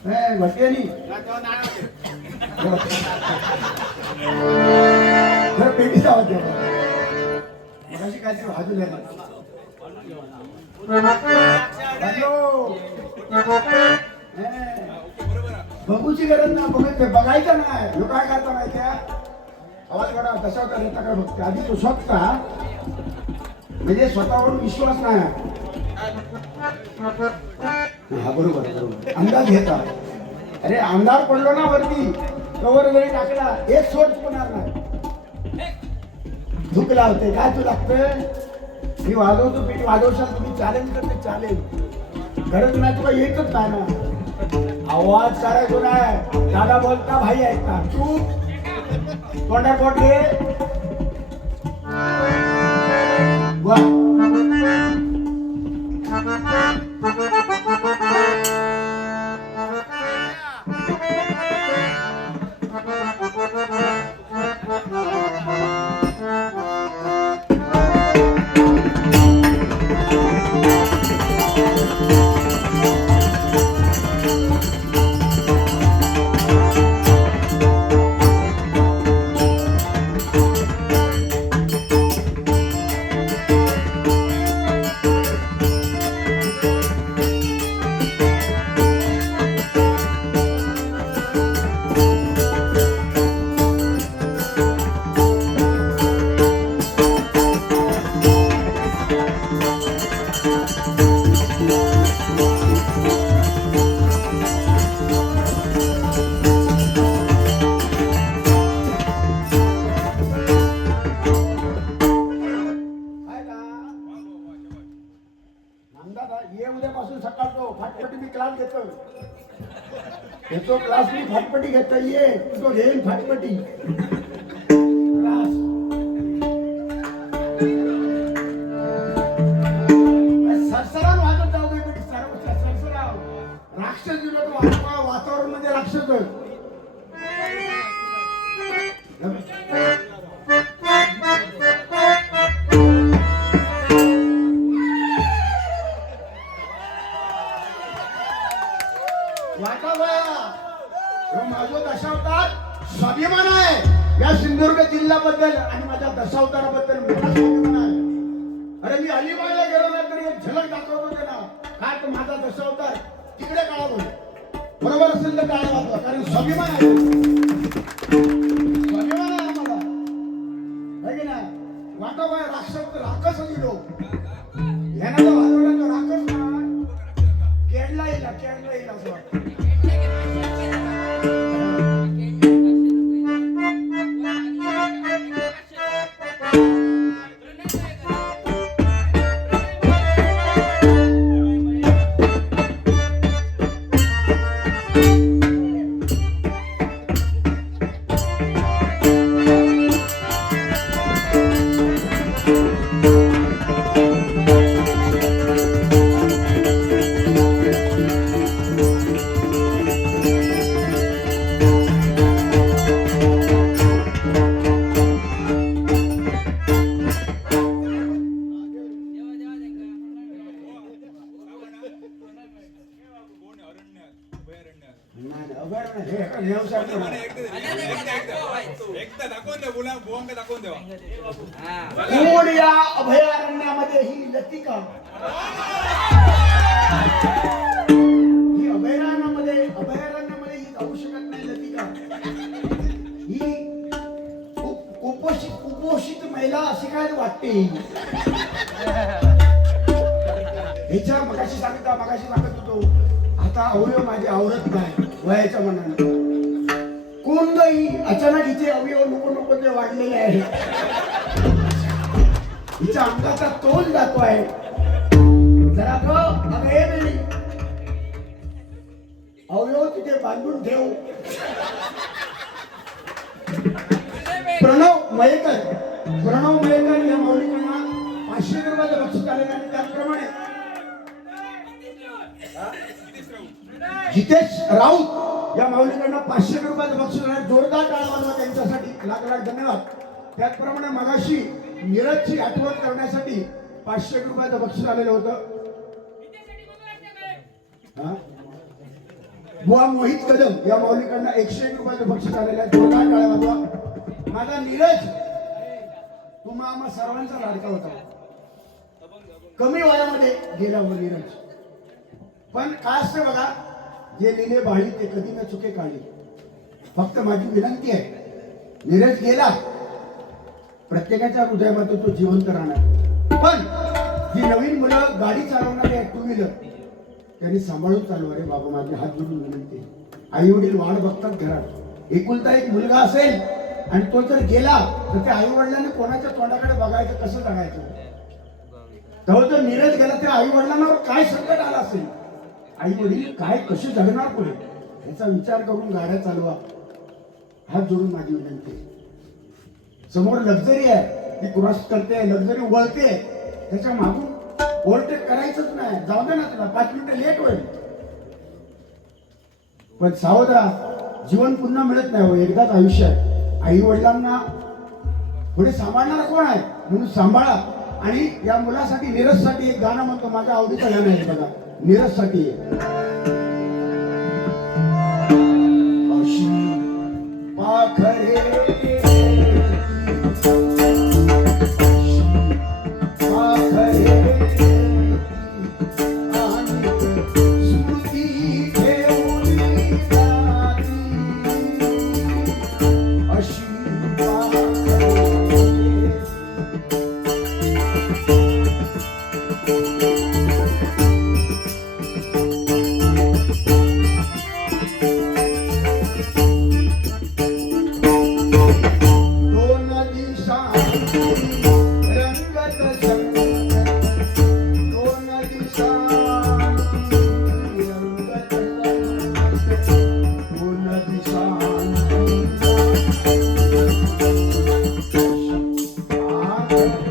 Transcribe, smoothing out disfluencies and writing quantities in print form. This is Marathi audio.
भटेनी पेटी जावं मगाशी काहीतरी भाजून बघूची गरज ना बघायचं नाही लोक काय करता माहित्या आवाज काढा तसा करता काय बघते आधी तो स्वतः म्हणजे स्वतःवरून विश्वास नाही हा बरोबर बरोबर अंदाज घेता अरे अंधार पडलो ना वरती कवर जरी टाकला एक सोड चुकणार नाही झुकला होते काय तू लागतं मी वाजवतो मी वाजवशाल तुम्ही चॅलेंज करते चॅलेंज गरज नाही तुला येतच नाही ना आवाज करायचो नाही दादा बोलता भाई ऐकता तू तोंडा पोट घे तो क्लास मी फाटपटी घेता ये तो घेईन फाटपटी क्लास सरसरा वाजत जाऊ दे बेटी सरसरा राक्षस दिलो तो वातावरण मध्ये राक्षस स्वाभिमान आहे या सिंधुदुर्ग जिल्ह्याबद्दल आणि माझ्या दशावताराबद्दल मोठा स्वाभिमान आहे अरे मी अलिबागला गेलो ना तरी एक झलक दाखवत होते ना काय तर माझा दशावतार तिकडे काळा बोल बरोबर असेल तर काळा वाजवा कारण स्वाभिमान आहे स्वाभिमान आहे आम्हाला है की नाही वाटो काय राक्षस लोक ह्यानं तर वाजवला तो राक्षस ना केरला येईल असं वाटतं या अभयारण्यामध्ये ही लतिका ही अभयारण्यामध्ये ही जाऊ शकत नाही लतिका ही कुपोषित महिला अशी काय वाटते ह्याच्या मगाशी सांगत होतो आता अवयव माझे आवरत नाही वयाच्या मनाने कोण नाही अचानक हिचे अवयव नको ते वाढलेले आहे हिच्या अंगाचा तोल जातो आहे जरा अवयव तिथे बांधून ठेव प्रणव मयेकर या मौलिकांना 500 रुपयाचं बक्षीस आलेलं आणि त्याचप्रमाणे जितेश राऊत या माऊलीकडनं 500 रुपयाचं बक्षीस आहे जोरदार टाळ्या वाजवा त्यांच्यासाठी लाख धन्यवाद त्याचप्रमाणे मगाशी नीरजची आठवण करण्यासाठी 500 रुपयाचं बक्षीस आलेलं होतं बुवा मोहित कदम या माऊलीकडनं 101 रुपयाचं बक्षीस आलेलं आहे. जोरदार टाळ्या वाजवा. माझा नीरज तुम्हा आम्हा सर्वांचा लाडका होता. कमी वयामध्ये गेला हो नीरज. पण काय असतं बघा, जे लिहिले बाळी ते कधी न चुके काढले. फक्त माझी विनंती आहे, नीरज गेला, प्रत्येकाच्या हृदयामध्ये तो जिवंत राहणार. पण जी नवीन मुलं गाडी चालवणारी आहेत, टू व्हीलर, त्यांनी सांभाळून चालवा रे बाबा. माझे हात जोडून विनंती आहे. आई वडील वाट बघतात घरात. एकुलता एक मुलगा असेल आणि तो जर गेला तर त्या आई वडिलांनी कोणाच्या तोंडाकडे बघायचं, कसं जगायचं. तेव्हा जर नीरज गेला त्या आई वडिलांवर काय संकट आला असेल, आई वडील काय कसे जगणार पुढे, याचा विचार करून गाड्या चालवा. हात जोडून माझी विनंती. समोर लक्झरी आहे, ती क्रॉस करते, लक्झरी वळते, त्याच्या मागून ओव्हरटेक करायचंच नाही. जाऊ दे ना, तुला 5 मिनिटं लेट होईल. पण सावध राहा, जीवन पुन्हा मिळत नाही हो, एकदाच आयुष्य आहे. आई वडिलांना पुढे सांभाळणारा कोण आहे, म्हणून सांभाळा. आणि या मुलासाठी, नीरजसाठी एक गाणं म्हणतो, माझ्या आवडीचं गाणं आहे बघा, नीरजसाठी. पाखरे Thank you.